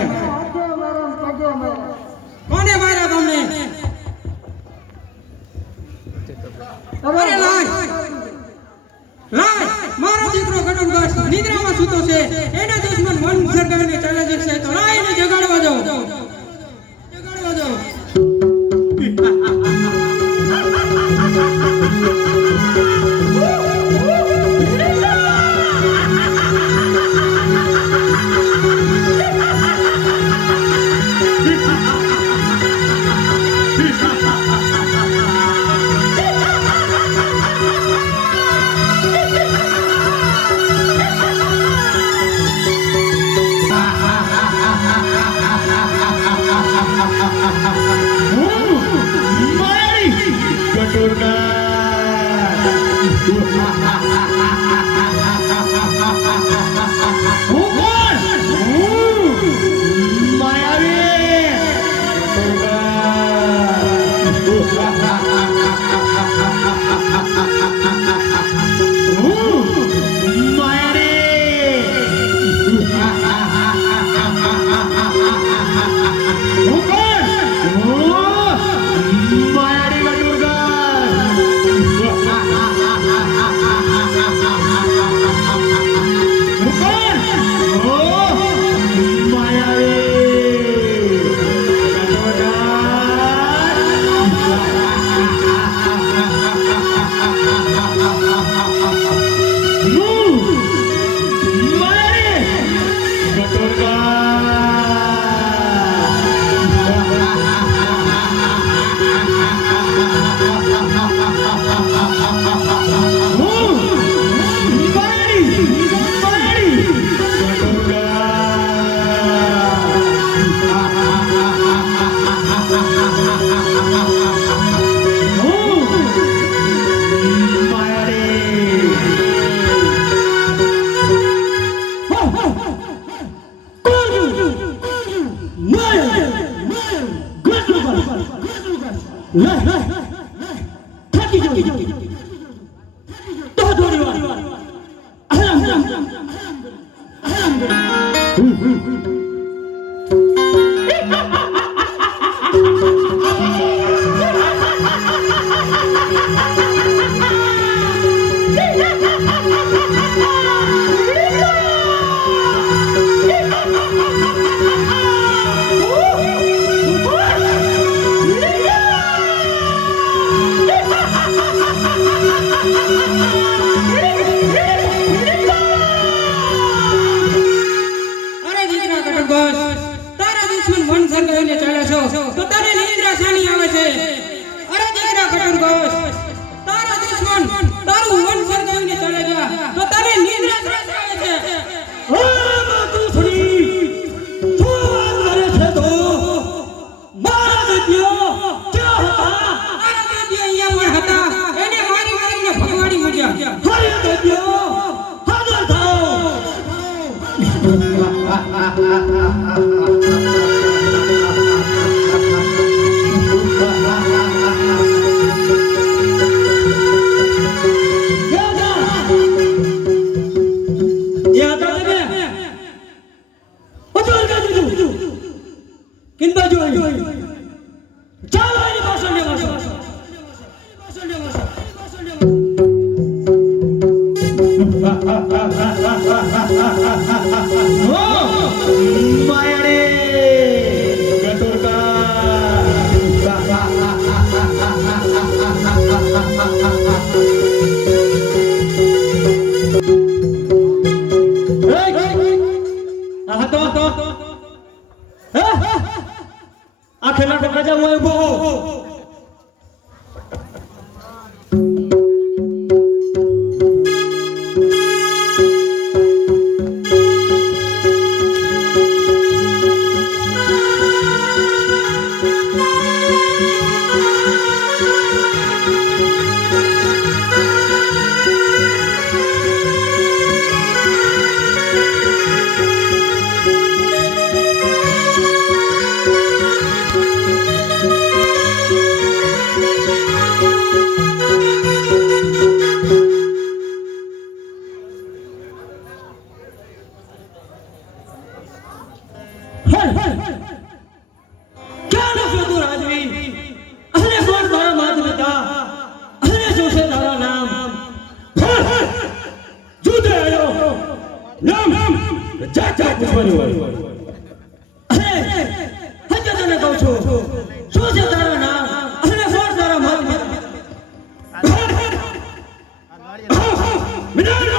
મારે કોને માર્યા તમને અરે લાય મારો દીકરો કટુંબસ નિદ્રામાં સૂતો છે એના દુશ્મન મન સરગાવીને ચાલે છે તો લાય એને જગાડવા જાઓ क्या लफ्ज़ तू राजवी अरे कौन तारा मात पिता अरे जो से तारा नाम जूते आयो नाम चाचा पुष्पनी अरे हज तने कहूं छो जो से तारा नाम अरे कौन तारा मात पिता मिनाना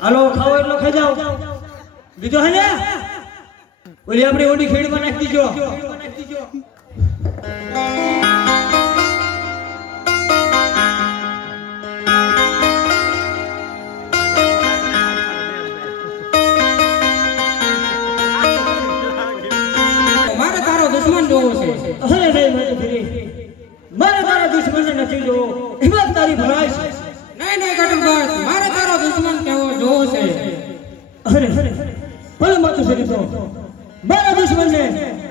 હાલો ખાઓ એટલો ખાઈ જાઓ બીજો હે ને ઓલી આપણી ઓડી ખેડમાં નાખી દીજો મારે તારો દુશ્મન જોવો છે અરે નહીં મારે તારા દુશ્મનને નથી જોવો હિંમત તારી ભરાય છે નહીં કટુંબસ મારે તારો દુશ્મન કેવો જોવો છે અરે ભલે માતું સરી તો મારા દુશ્મનને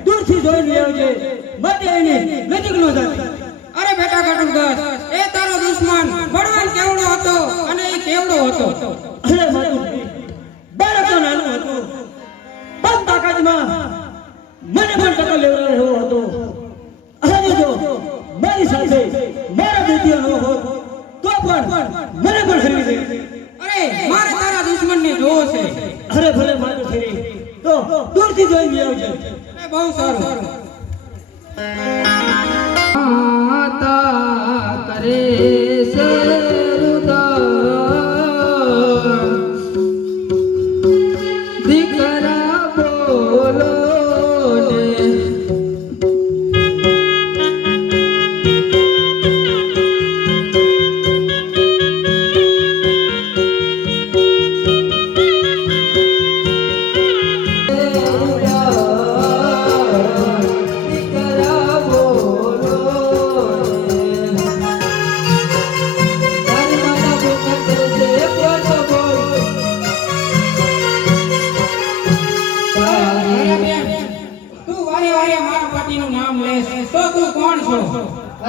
દૂરથી જોઈને આવજે માટે એની નજીક નો જાય અરે બેટા કટુંબસ એ તારો દુશ્મન બળવાન કેવડો હતો અને એ કેવડો હતો અરે માતું બાળક તો નાનું હતું પણ તાકાતમાં મને પણ ટક્કર લેવડાવે એવો હતો આજે જો મારી સાથે મારા દુતિયા ન હોત તો પણ મને પણ હરવી દે અરે મારે તારા દુશ્મનને જોવો છે અરે ભલે મારું ફેરી તો દૂરથી જોઈને આવજે અરે બહુ સારું માતા કરે છે રુદન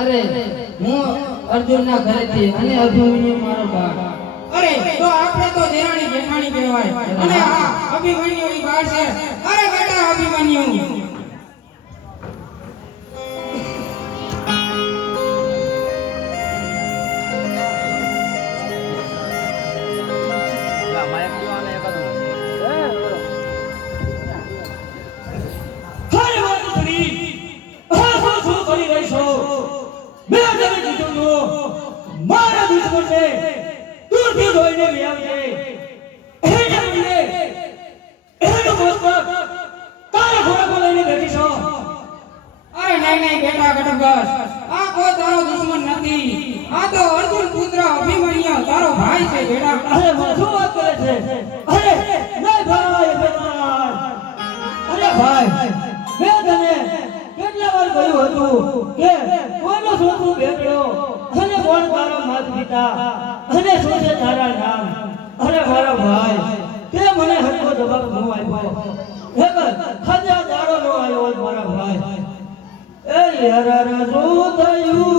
અરે હું અર્જુનના ઘરેથી અને અભિમન્યુ મારો ભાઈ. અરે તો આપણે તો દેરાણી જેઠાણી કહેવાય અને આ અભિમન્યુ ની બાળ છે. અરે બેટા અભિમન્યુ હારે વાત કરી આ શું કરી રહી છો? મેં તને કીધું તું મારા દુશ્મનને દૂરથી જોઈને લઈ આવજે. એને બદલે એનું મસ્તક તારા ઘોડા લઈને બેઠી છો. અરે નહીં બેટા ગડબસ આ કોઈ તારો દુશ્મન નથી. આ તો અર્જુન પુત્ર અભિમન્યુ તારો ભાઈ છે બેટા. અરે મને શું વાત કરે છે? અરે નહીં ભાઈ ભગવાન. અરે ભાઈ મેં તને કેટલા વાર કહ્યું હતું કે કોઈનો શું તું બેઠો અને કોણ તારા માતા પિતા અને શું છે તારા નામ. અરે મારા ભાઈ તે મને હરખો જવાબ ન આપ્યો. હેબર હજાર દાડો ન આવ્યો હોય મારા ભાઈ. એ યાર શું થયું?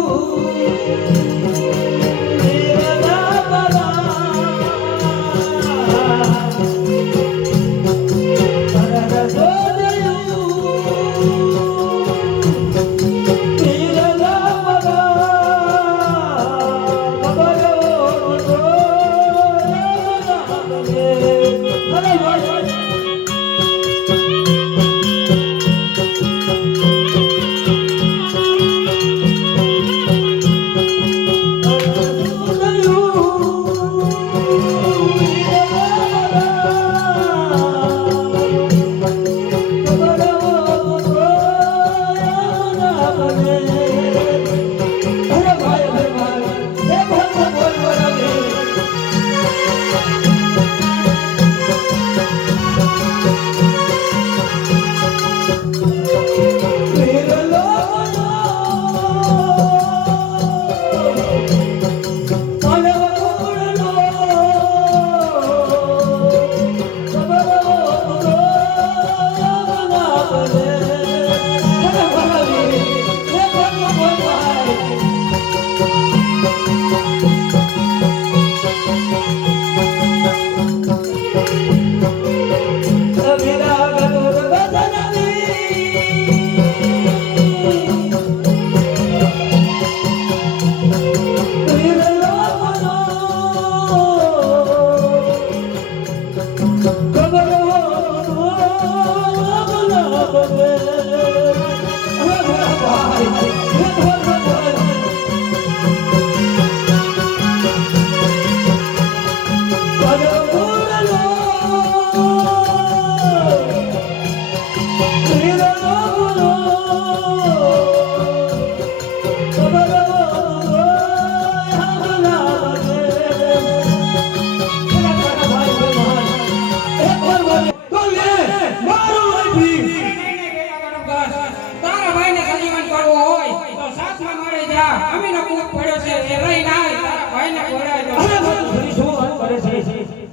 તારા ભાઈને સજીવન કરવો હોય તો સાસમાં મારે જા. અમીનો કૂપ પડ્યો છે એ લઈને આય. તારા ભાઈને ખવડાવી દો. અરે મને ઘણી શું વાત કરે છે?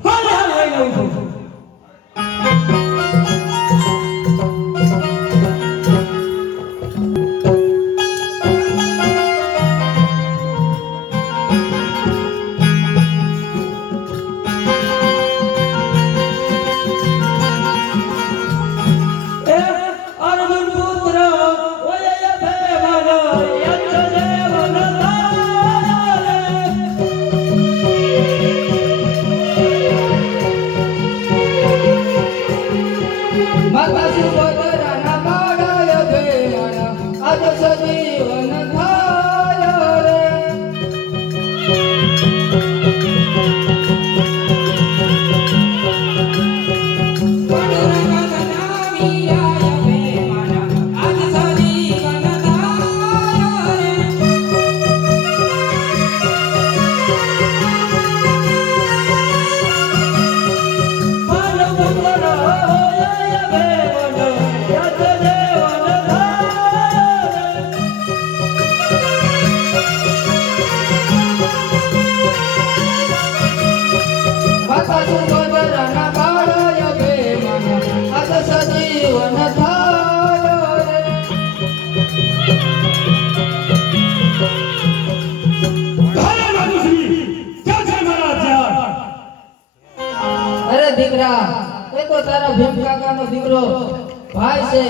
હાલે હાલે લઈ લઉં છું. બેટા એ તો તારા ભીમ કાકાનો દીકરો ભાઈ છે,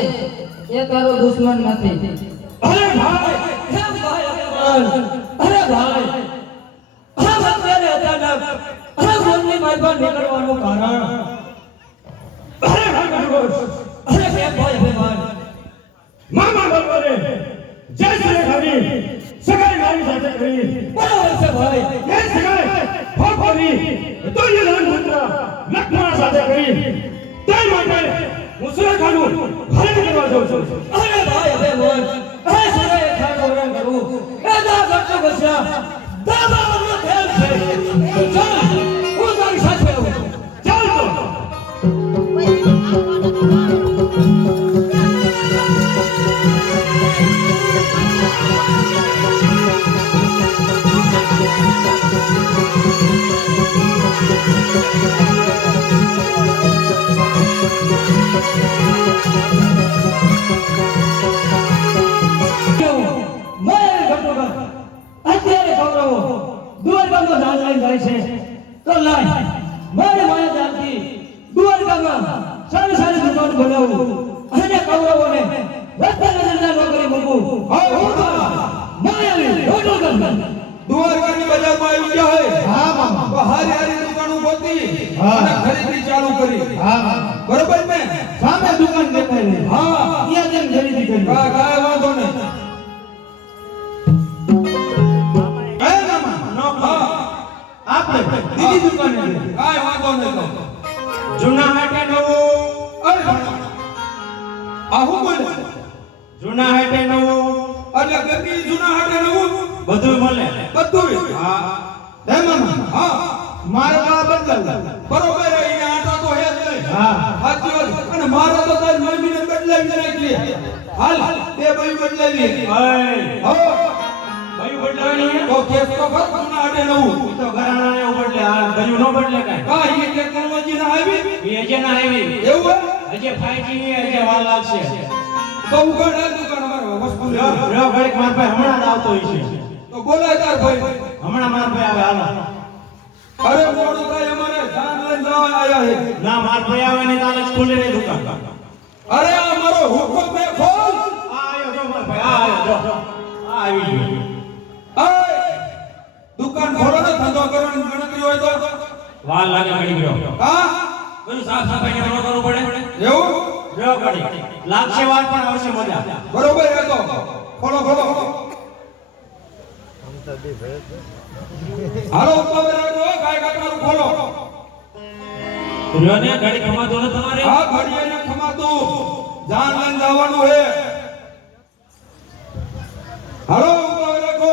એ તારો દુશ્મન નથી. અરે ભાઈ, કેમ ભાઈ અભિમાન? અરે ભાઈ, અત્યારે અચાનક ગોળની મારી પર નીકળવાનું કારણ? અરે ભાઈ, અરે કેમ ભાઈ અભિમાન? મામા બરોબરે જય શ્રી હરી સગાઈ મારી સાથે કરી. બરાબર છે ભાઈ, એ સગાઈ ફોફરી તો એ રણપુત્ર લક્ષ્મણ સાથે કરી. તે માટે હું સુરેખાનું હરણ કરવા જાઉં છું. અરે ભાઈ અભિમાન, એ સુરેખાનું હરણ કરવું એ દા કરતો બસ્યા દાદાનો ખેલ છે. ચાલ, હું તારી સાથે આવું. ચાલ તો. અત્યારે કૌરવો દ્વારકામાં દાન લઈને જાય છે, તો લાય મારે માયા જાનથી દ્વારકામાં સારી સારી દુકાન બનાવું અને કૌરવોને રસ્તાના ધંધા ન કરી મૂકું. માયાવી રોટલો કર. દ્વારકાની બજારમાં આવી ગયા હોય હા મામા, તો હારી હારી દુકાનો ગોતી હા. અને ખરીદી ચાલુ કરી. હા મામા, બરોબર ને? સામે દુકાન દેખાય હા. ત્યાં જઈને ખરીદી કરી. કાંઈ વાંધો નહીં. હે મામા? હા. આપણે બીજી દુકાને કાંઈ વાંધો નહીં તો. જૂના હાટે નવું, અરે આ હું બોલે? જૂના હાટે નવું એટલે ગરબી જૂના હાટે નવું બધું મળે. બધું. હા હે મામા, હા. મારો આ બદલ. બરોબર હે, એને આટા તો હે જ નહીં. હા. સાચી વાત. અને મારો તો તારી મમ્મીને બદલાવી નાખી. હાલ બે ભાઈ બદલાવી. અય હો ભાઈ બદલાવાની તો કેસ તો ખર જૂના હાટે નવું. તો ઘરાણાને બદલે આ ભાઈ નો બદલે કાઈ. એ ટેકનોલોજી ના આવી એ હજે ના આવી, એવું હજે 5G ની હજે વાર લાગશે. તો ઉગાડ આ દુકાન અમારે વસ્તુ રો ઘડીક માર ભાઈ હમણાં જ આવતો હોય છે. તો બોલાય તાર ભાઈ. હમણાં માર ભાઈ આવે હાલો. અરે મોડું થાય, અમારે જાન લઈને જવા આયા હે. ના માર ભાઈ આવે ને તાલે ખુલે ની દુકાન. અરે આ મારો હુકમ બે ખોલ. આ આયો જો માર ભાઈ, આ આયો જો. આ આવી ગયો. અય દુકાન ખોલો ને, ધંધો કરવાની ગણતરી હોય તો. વાર લાગે ઘડી ગયો. હા બધું સાફ સફાઈ ને કરવું પડે. એવું જો ઘડી લાગશે વાર પણ આવશે મજા. બરોબર હે તો ખોલો ખોલો. હાલો ઉપર રાખો, ગાય કાકાનું ખોલો. રહ્યો ને ઘડી કમાતો ને તમારે. હા ઘડિયાને ખમાતું જાન લઈને જવાનું હે. હાલો ઉપર રાખો.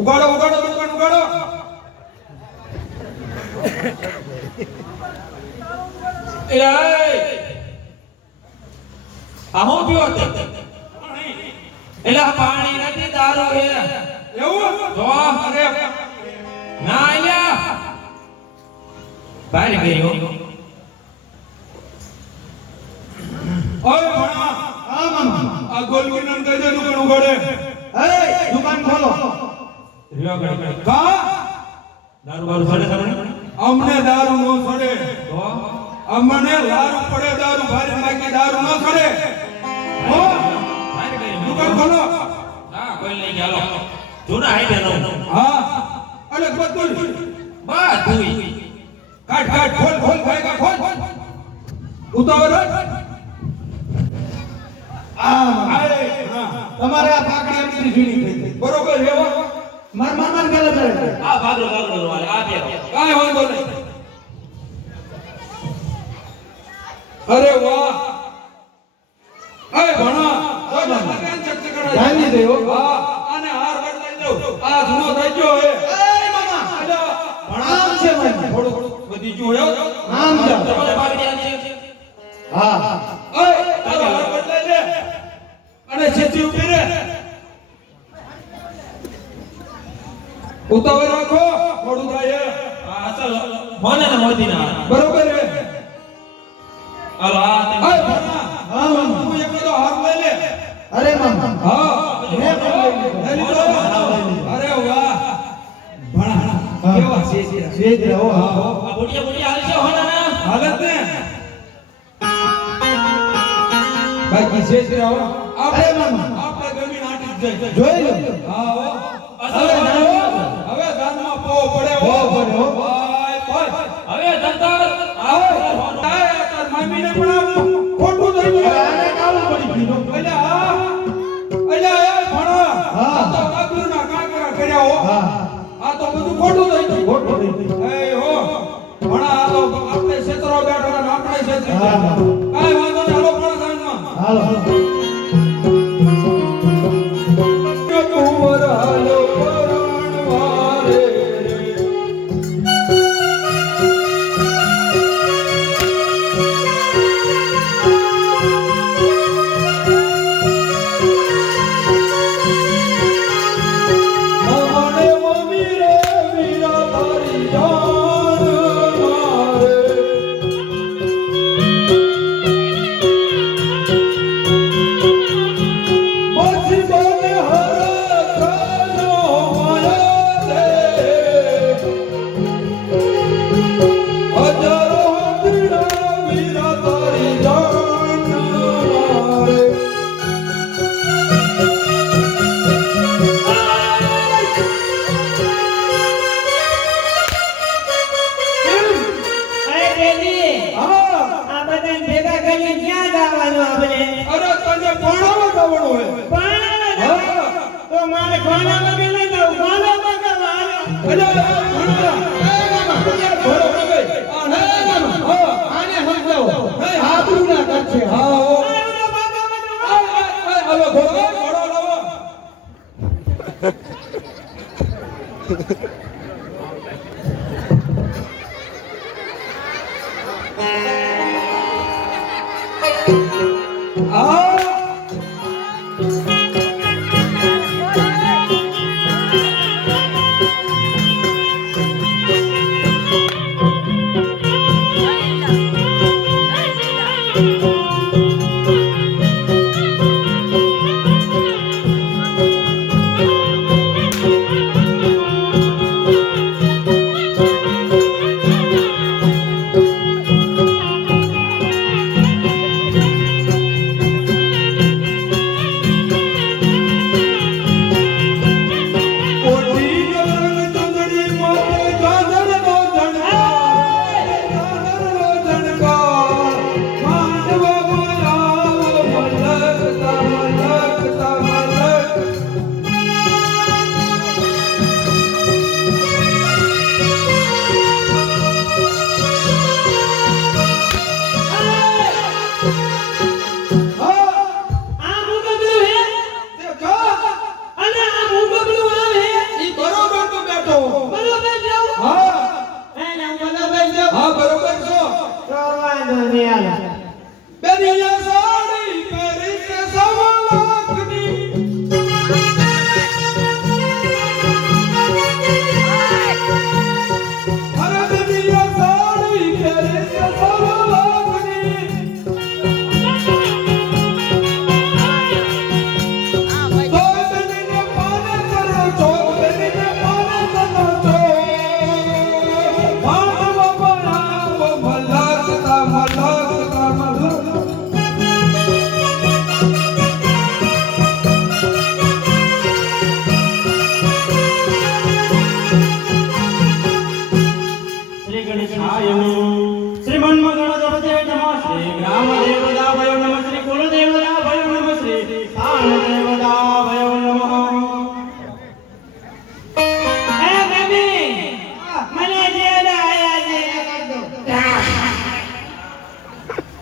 ઉગાડો ઉગાડો દુકાન ઉગાડો. આહો પીવો તે એલા પાણી નથી, દારૂ હે. એવું જો અરે ના આલ્યા બહાર ગયો. ઓય ભણા. હા મામા. આ ગોલકીનાન કહી દે દુકાન ઉગાડે. એ દુકાન ખોલો. રહ્યો ઘડી કા દારૂ બારૂ છોડે તમને? અમને દારૂ નો છોડે. તો અમને લારું પડે દારૂ ભારે બાકી દારૂ નો છોડે. હો બહાર ગયો દુકાન ખોલો. હા કોઈ લઈ ગયા લો. જૂના હાઈડે નો. હા અરે બધું બધું કાટ કાટ ખોલ ખોલ ભાઈ કા ખોલ. ઉતાવળ હટ. આય હા. તમારે આ પાકડી એમની જૂની થઈ ગઈ. બરોબર હેવા. માર મામાને ગલત રહે. આ ભાગલો વાલે આ બે. કાઈ વાંધો નહીં. અરે વાહ. અય ભણા ઓય લગાન ચકચકડા જાની દેવો. હા આને હાર બદલાઈ દો. આ જૂનો થઈ ગયો હે. એ મામા અલા ભણામ છે મને. થોડું બધી જોયો. આમ જા. તમારે પાઘડી આલશે? હા અય તારો હાર બદલાઈ લે. અને છેતી ઉભી રે. ઉતાવળ રાખો, મોડું થાય હે. આ ચાલ મોને ને મોદી ના. બરોબર હે. હાલો આ તે. અય ભણા હા મામા. તું એક તો હાર લઈ લે. અરે મામા હા મેં પણ લઈ લીધો. લઈ લીધો. અરે વાહ. શેઠ રહો હા આ બોટિયા બોટિયા હાલ છે હોના હાલત ને બાકી શેઠ રહો આપણે ગમી નાટી જાય જોઈ લો હા હો હવે દાનમાં પાવો પડે હો ભાઈ હવે ધંધર આવો તાર મામીને પણ આવું ખોટું થઈ ગયું આને કાવું પડી ગયું અલ્યા એ ભણા આ તો કાબુના કાકરા કર્યા હો આ તો બધું ખોટું થઈ ગયું એ હો ભણા આ તો આપણે ક્ષેત્રો બેઠા ને આપણે ક્ષેત્ર કાઈ વાંધો નહીં હાલો ભણા દાનમાં હાલો કુંવર હાલો પરણવારે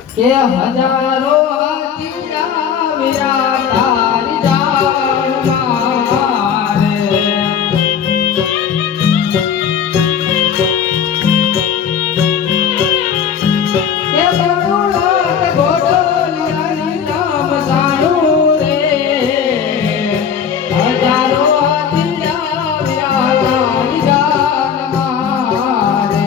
કે હજારો હાથીડા વીરા તારી જાનમાં રે. કે બરુડાત ગોડલિયાની નામ સાણું રે. હજારો હાથીડા વીરા તારી જાનમાં રે.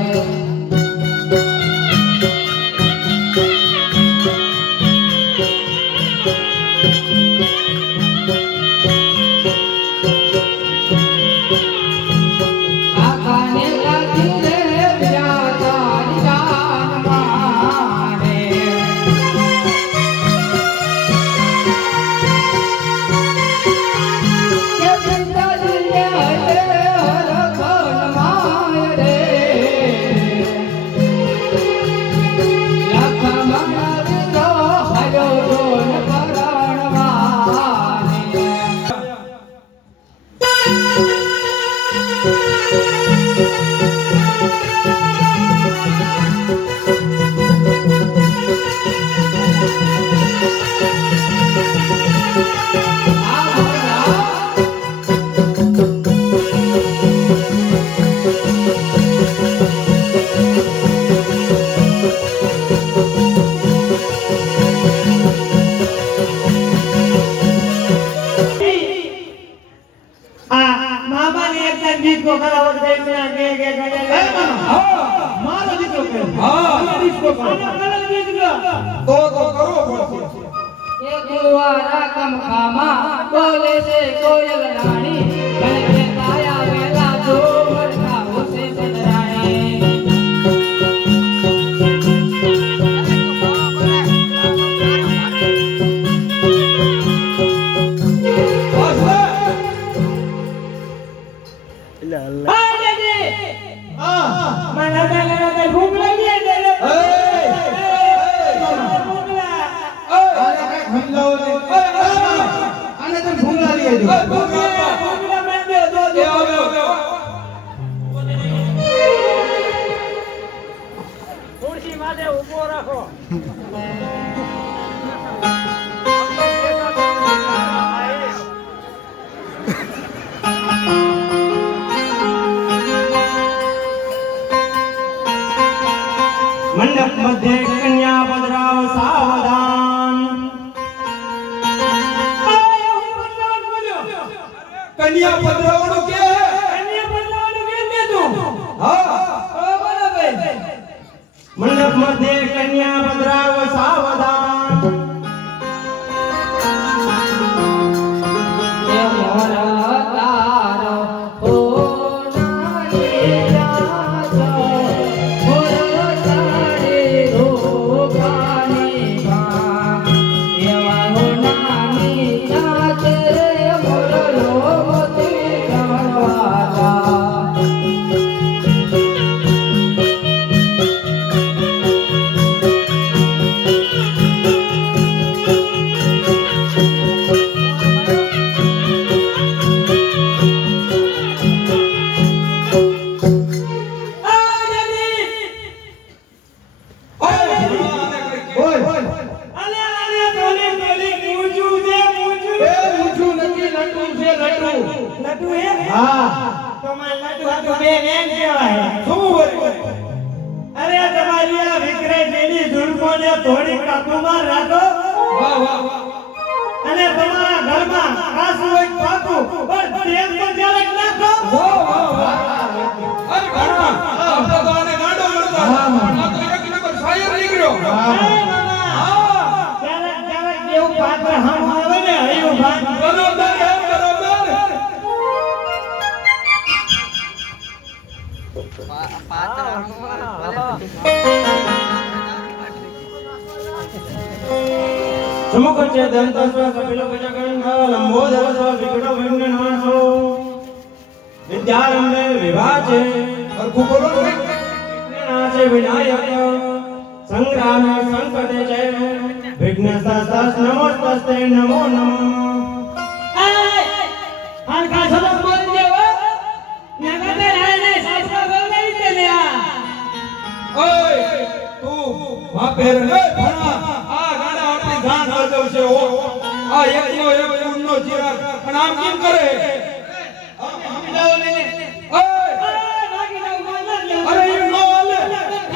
મારો દીકરો કહે હા. દીકરો કહે તો કરવો પડશે. એ ગુરુવારા કમખામાં બોલે છે કોયલ રાણી ઘરે તાયા વેલા જો મરતા હોશે ચંદ્રાણી આને તમે ભૂંગળા લઈ આવજો. એ આવે, આવે. મંડપ મધ્ય કન્યા પધરાવ સાવધાન કન્યા પધરાવવાનું કે હા મંડપ મધ્ય કન્યા પધરાવ સાવધાન એ મોરા તારો હોનાની રાજો મોરો તારે રોગાની બા એવા હોનાની રાજે મોરો લોમતી ગણવાલા થોડી કાબુમાં રાખો વાહ વાહ વાહ. અને તમારા ઘરમાં ખાસ હોય પાકું પણ તેલ તો જરાક નાખો વાહ વાહ વાહ. અરે ઘણા આપણે તો આને ગાંડો મળતા હતા. પણ આ તો એક નંબર શાયર નીકળ્યો. એ મામા હા. ક્યારેક ક્યારેક એવું પાત્ર હમ આવે ને હૈયું ભાન બરોબર હે, બરોબર. સમુખચે દંતસ્વ કપિલો ગજગણ લંબોદરસ્વ વિકટો વિઘ્નનાશો વિદ્યારંભે વિભાચે હરખું બોલો ને. વિઘ્નનાશે વિનાયક સંગ્રામે સંકટે ચે વિઘ્નસ્તસ્તસ્ નમોસ્તસ્તે નમો નમઃ હરખા શબ્દ બોલ દેવો નગતે રાયને શાસ્ત્ર બોલાવી દે ને ઓય તું વાપેર ને ભણા. આ ગાડા આપણી જાન બચાવશે હો. આ એકનો એક ગુણનો ચિરાગ. અને આમ કેમ કરે? સમજાવો ને. ઓય અરે એમ નો હાલે.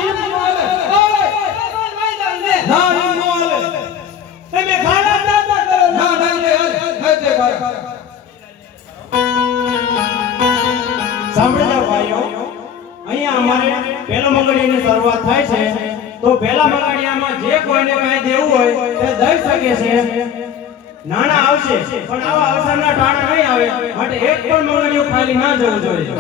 એમ નો હાલે. ઓય ના એમ નો હાલે. તમે ખાડા દાદા કરો ના ના હે તે કર. સાંભળજો ભાઈઓ અહીંયા અમારે પહેલો મંગળીની શરૂઆત થાય છે તો પહેલા મંગળિયામાં જે કોઈને કાંઈ દેવું હોય તે દઈ શકે છે નાણા આવશે પણ આવા અવસરના ટાણા નહીં આવે માટે એક પણ મંગળિયું ખાલી ના જવું જોઈએ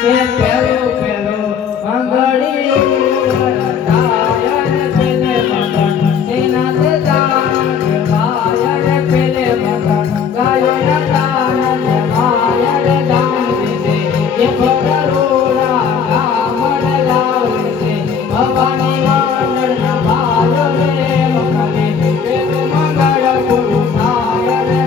કે પેલો પેલો મંગળિયું વરદાયન પેલે મગન સેના તે દાન વાયર પેલે મગન ગાયો ના દાન વાયર દાન વિશે એ પગરોડા ગામડ લાવે છે ભવાની મંડળ ના ભાયો રે મગને પેલો મંગળ ગુરુ થાય રે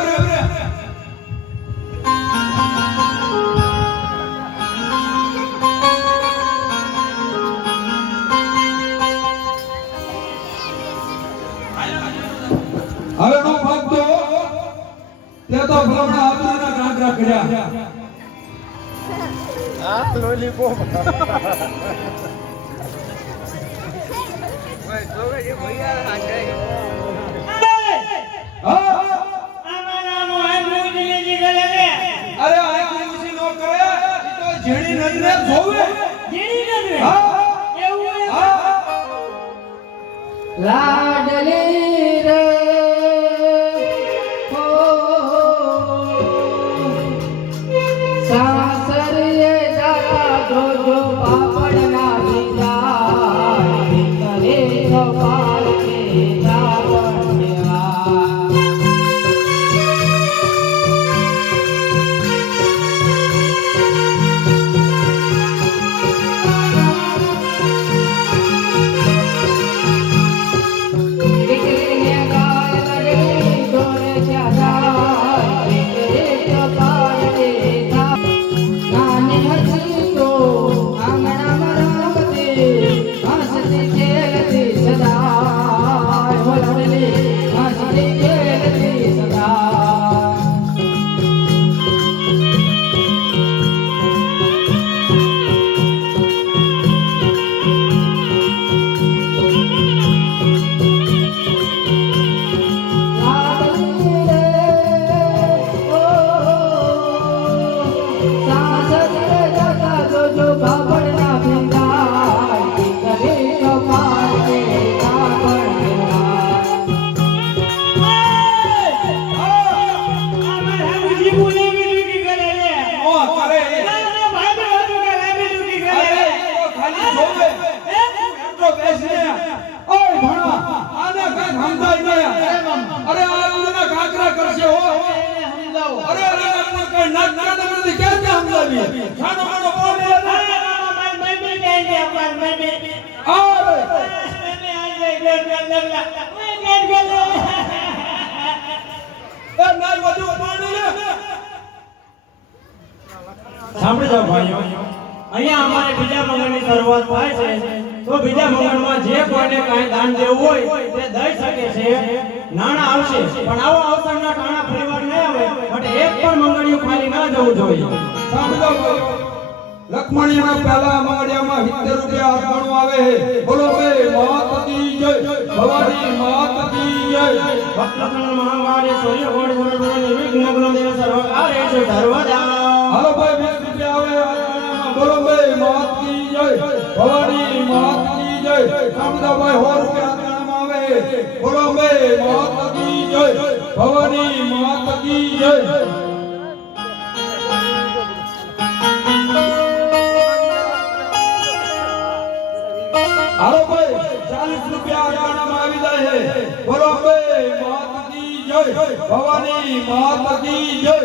ઉભરે હવે નો ભાગતો તે તો ભલામણા આબરૂના કાંકરા કર્યા અરે આ ખુશી નો કરે ઈ તો ઝીણી નજરે જોવે લાડલી રે ઓ સાસરીએ જાતા જોજો પાપડ ના બીજા કરે કપાળ કે જાવણ્યા સાંભળી જાઓ ભાઈઓ, અહીંયા અમારે બીજા મંગળની શરૂઆત થાય છે તો બીજા મંગળમાં જે કોઈને કાંઈ દાન દેવું હોય તે દઈ શકે છે. નાણાં આવશે પણ આવો અવસરના ટાણા પરિવાર ન આવે માટે એક પણ મંગળિયું ખાલી ના જવું જોઈએ. સાંભળો લખમણીના પહેલા મંગળિયામાં 70 રૂપિયા આપવાનું આવે છે. બોલો બે માત કી જય, ભવાની માત કી જય. ભક્તલક્ષણ મહાવાળી સૂર્યકોટિ સમર્પણ નિર્વિઘ્ન ગુણદેવ સર્વકાર્ય છે સર્વદા. હાલો ભાઈ 20 રૂપિયા આવે આ ગાણામાં. બોલો બે માત કી જય, ભવાની માત કી જય. સાંભળો ભાઈ 100 રૂપિયા આ ગાણામાં આવે. બોલો બે માત કી જય, ભવાની માત કી જય. હાલો ભાઈ 40 રૂપિયા આ ગાણામાં આવી જાય છે. બોલો બે માત કી જય, ભવાની માત કી જય.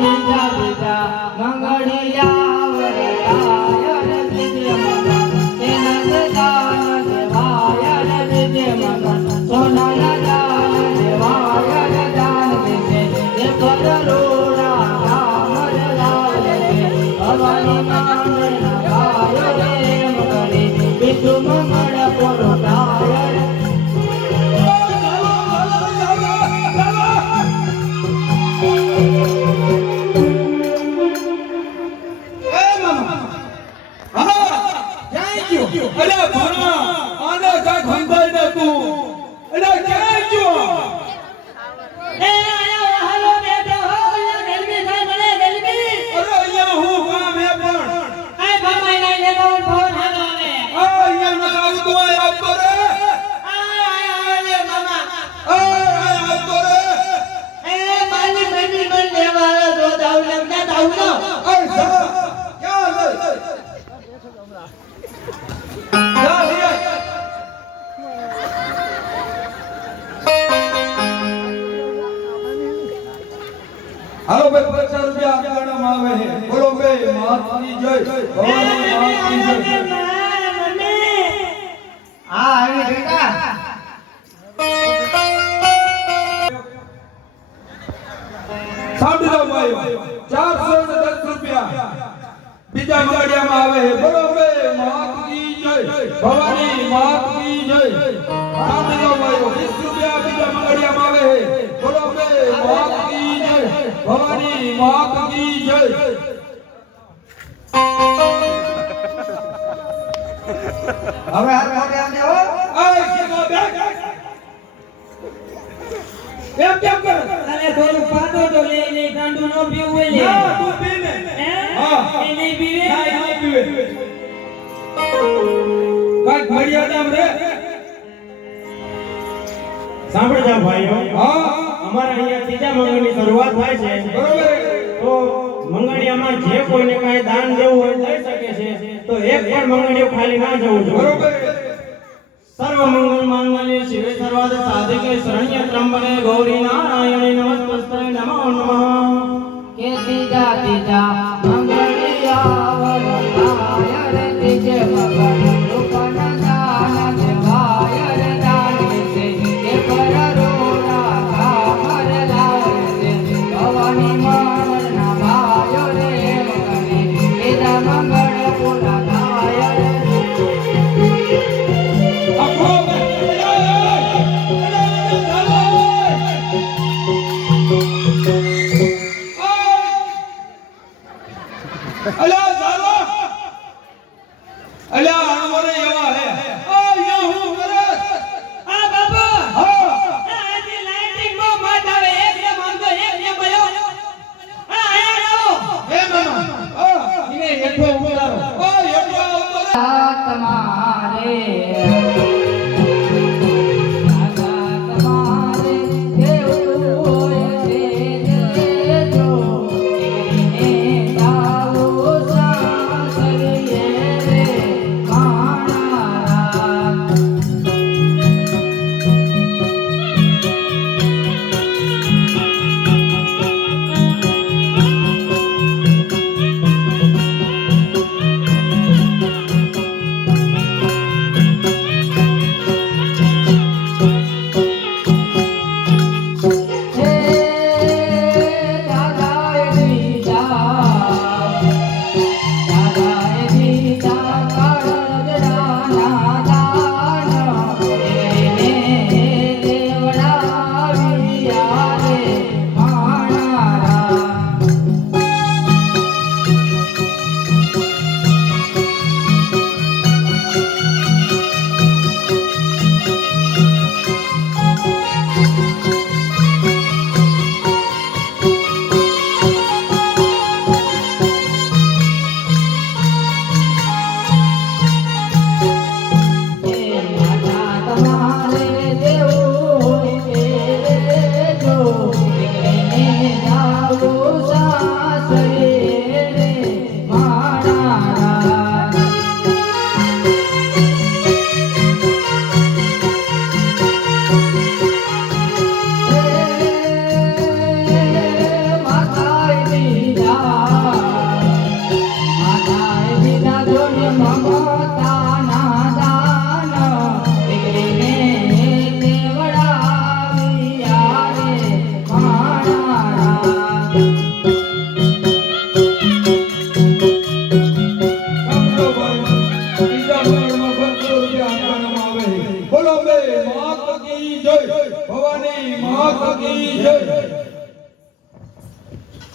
બીજા બીજા મંગળિયા વરદાય રે બીજે મગન તેના દાન દેવાય રે બીજે મગન સોનાના દાન દેવાય રે દાન બીજે એ કરોડા રામ રે લાલ રે ભવાની મંગળ ગાય રે મંગળી બીજું મંગળ પોરોડાય રે અલ્યા ભણા આને કાઈ ખંભાઈ ને તું અલ્યા ક્યાં ગયો એ આયા હાલો બેઠો હો અહીંયા ગરમી થાય મને ગરમી અરે અહીંયા હું કામ હે પણ આ ભમાઈ લઈ લેતો ફોન હાલો ને અહીંયા ન આવતો આ આવતો રે આયા લે મામા આવતો રે એ મારી મમ્મી મને લેવા દો દાઉલા ના દાઉલા અરે જા ક્યાં લઈ જા લે હાલો ભાઈ 50 રૂપિયા આપવામાં આવે છે. બોલો બે માત કી જય, ભવાની માત કી જય. હા આવી બેટા ભાઈઓ 410 રૂપિયા બીજા મંગળિયામાં આવે છે. બોલો બે માત કી જય, ભવાની માત કી જય. સાંભળી લો ભાઈઓ, 20 રૂપિયા બીજા મંગળિયામાં આવે છે. બોલો બે માત કી જય, ભવાની માત કી જય. હવે હાથ મોઢે આવજે હો. આય શીખો બે. એમ કેમ કરે? અરે થોડું પાતો તો લે લે ગાંડુ નો પીવું હોય લે ના, તું પી ને. હા. એ નહીં પીવે ના, એ નહીં પીવે. કાંઈક મર્યાદામાં રે. સાંભળજો ભાઈઓ, હા, અમારા અહીંયા ત્રીજા મંગળની શરૂઆત થાય છે. બરોબર. તો મંગળિયામાં જે કોઈને કાંઈ દાન દેવું હોય દઈ શકે છે. તો એક પણ મંગળિયું ખાલી ના જવું જોઈએ. બરોબર. સર્વ મંગલ માંગલ્ય શિવે સર્વાર્થ સાધિકે શરણ્ય ત્રંબકે ગૌરી નારાયણી નમસ્તસ્તે નમો નમઃ. કે ત્રીજા ત્રીજા મંગળિયા વરદાય રે ત્રીજે મગન રૂપના દાન દેવાય રે દાન છે કે પરરોડા કામર લાય છે ભવાની મંગળના ભાય રે મગને ત્રીજા મંગળ પૂરા થાય રે. આખો બે. અલ્યા ઝાલો. અલ્યા અણવરે એવા હે. અહીંયા હું કરે? આ બાપા હા. આજે લાઇટિંગ બહુ મત આવે એક ને માંગો એક ને મળ્યો આ આયા આવો હે મામા. હા. એને હેઠો ઉતારો. એટલો આવતો રે. તમારે તમારે કેવું હોય તે જો એને દાવો સાસરીએ રે મારા.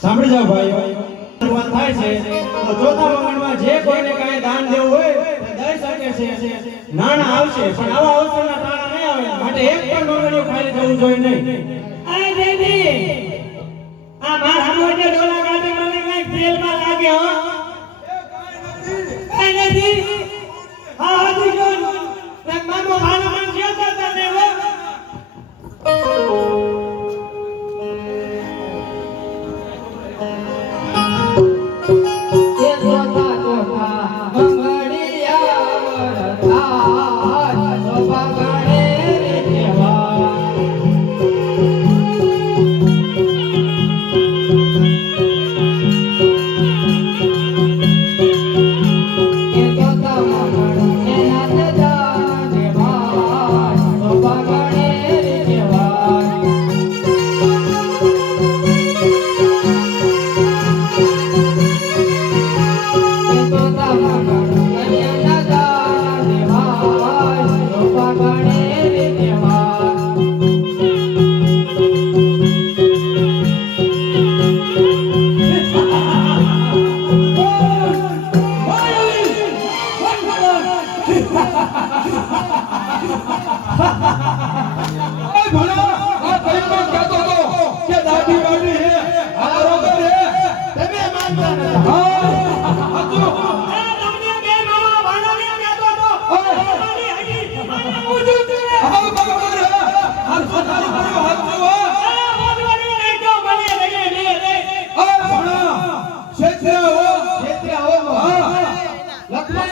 સાંભળી જાઓ ભાઈઓ, શરૂઆત થાય છે તો ચોથા મંગળમાં જે કોઈને કાંઈ દાન દેવું હોય તે દઈ શકે છે. નાણાં આવશે પણ આવા અવસરના નાણાં નહીં આવે, માટે એક પણ મંગળિયું ખાલી જવું જોઈએ નહીં. આ દેવી આ મારા મોઢે ડોલા કાઢે મને કઈ તેલમાં લાગે હો કઈ નથી હા હાજી જો એક મામો ભાનો મન જ્યો તો તને હો કે ચોથા ચોથા મંગળિયા વરદાય શોભા ગણે રે દેવા.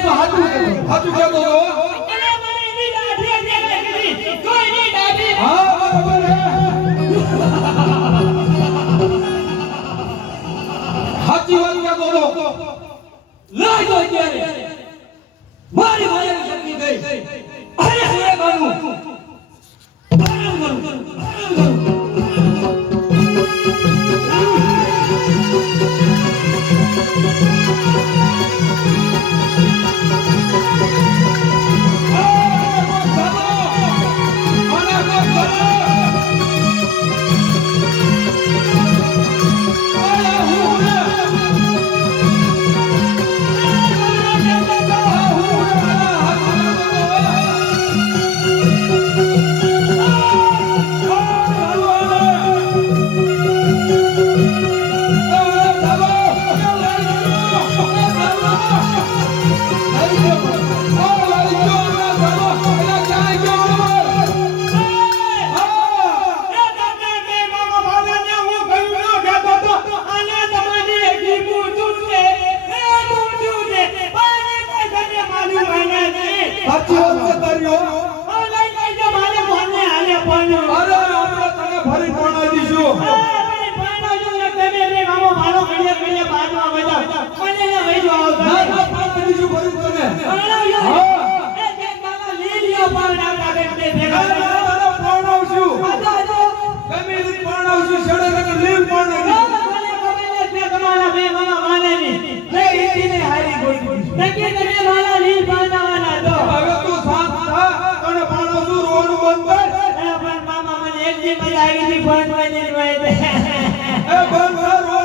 તો હાચું કહેતો હતો. હા, બરોબર છે. સાચી વાત કહેતો હતો. લઈ દો અત્યારે મારી માયાની શક્તિ ગઈ અરે સુરે બાનું એ બંધ